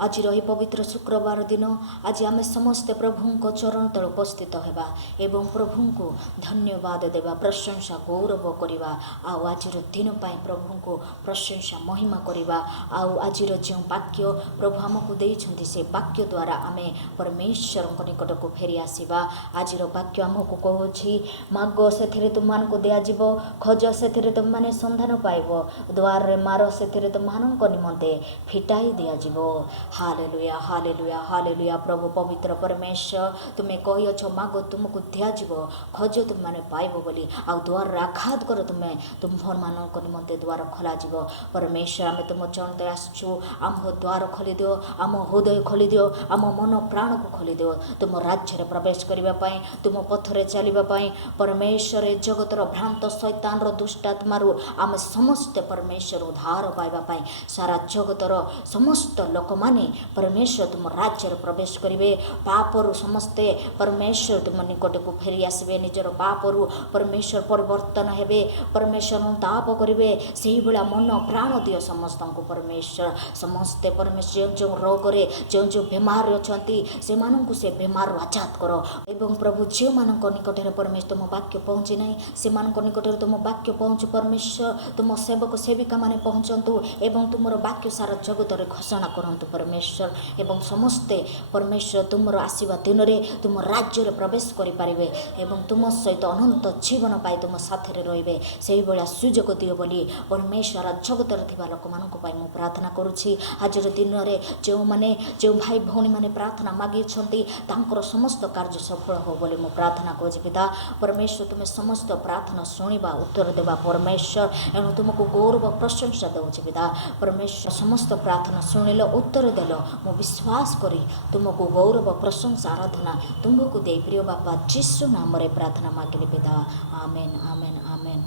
आज रही पवित्र शुक्रवार दिन आज आम समस्ते प्रभु को चरण तल उपस्थित होगा एवं प्रभु को धन्यवाद देवा प्रशंसा गौरव करवा आज दिन पाई प्रभु को प्रशंसा महिमा करवा आज जो वाक्य प्रभु आमको देइछन्ति से वाक्य द्वारा आम परमेश्वर निकट को फेरी आसवा। आज वाक्य आमको कहूँ माग से तुमको दिज्व खोज से तुमने संधान पाइब द्वार रे मार से तुम निमंते फिटाई दिज्व। Hallelujah hallelujah hallelujah. प्रभु पवित्र परमेश्वर तुम्हें कहीअछ माग तुमको दिज्व खोज तुमने पाइब बोली आ द्वार रे आघात कर तुम्हें तुम्हार मान निमंते द्वार खोल परमेश्वर आम तुम चरणते आसु आम द्वार खोली दियो आम हृदय खोली दियो आम मन प्राण को खोली दियो तुम राज्य प्रवेश करने तुम पथरे चलवाई परमेश्वर जगतर भ्रांत शैतान दुष्टात्मारू आम समस्त परमेश्वर उद्धार पाइबापी सारा जगतर समस्त लोक माने परमेश्वर तुम राज्य प्रवेश करेंगे पापरू समस्ते परमेश्वर तुम निकट को फेरी आसबे निजर पापरू परमेश्वर परिवर्तन हेबे परमेश्वर ताप करेंगे से भाया मन प्राण दियो समस्त को परमेश्वर समस्ते परमेश्वर जो रोगरे जो जो बेमार अच्छा से बेमार आजाद कर एवं प्रभु जो मान निकट परमेश्वर तुम वाक्य पहुँची ना से निकट तुम वाक्य पहुँचु परमेश्वर तुम सेवक सेविका माने पहुँचतु एवं तुम वाक्य सारा जगत में घोषणा करतु परमेश्वर एवं समस्ते परमेश्वर तुम आसवा दिन में तुम राज्य प्रवेश करें एवं तुम सहित अनंत जीवन पाई तुम साथी रे से भाया सुजोग दियो बोली परमेश्वर जगत में लोक मान प्रार्थना करुँची। आज दिन में जो मैंने जो भाई भौणी मैंने प्रार्थना मागी समस्त कार्य सफल हो बोली मु प्रार्थना करुँच। पिता परमेश्वर तुम्हें समस्त प्रार्थना शुणा उत्तर देवा परमेश्वर एणु तुमको गौरव प्रशंसा दूँ पिता परमेश्वर समस्त प्रार्थना शुणिल उत्तर देल मु विश्वास करी तुमको गौरव प्रशंसा आराधना तुमको दे प्रिय बापा जीशु नाम रे प्रार्थना मागिली पिता आमेन आमेन आमेन।